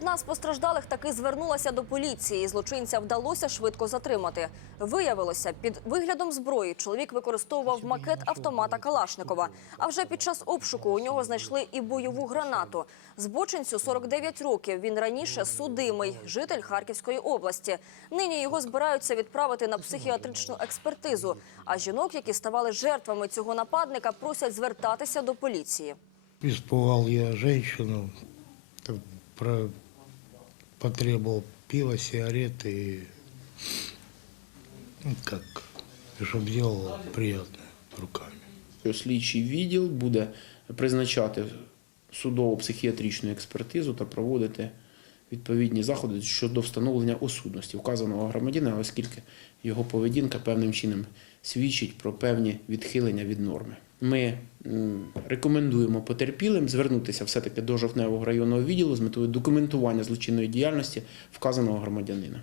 Одна з постраждалих таки звернулася до поліції. Злочинця вдалося швидко затримати. Виявилося, під виглядом зброї чоловік використовував макет автомата Калашникова. А вже під час обшуку у нього знайшли і бойову гранату. Збочинцю 49 років. Він раніше судимий, житель Харківської області. Нині його збираються відправити на психіатричну експертизу. А жінок, які ставали жертвами цього нападника, просять звертатися до поліції. Испугал я женщину, так про- потребовал пива, сигареты, и, ну, как, чтобы делала приятно руками. Слідчий відділ буде призначати судово-психіатричну експертизу та проводити відповідні заходи щодо встановлення осудності вказаного громадянина, оскільки його поведінка певним чином свідчить про певні відхилення від норми. Ми рекомендуємо потерпілим звернутися все-таки до жовтневого районного відділу з метою документування злочинної діяльності вказаного громадянина.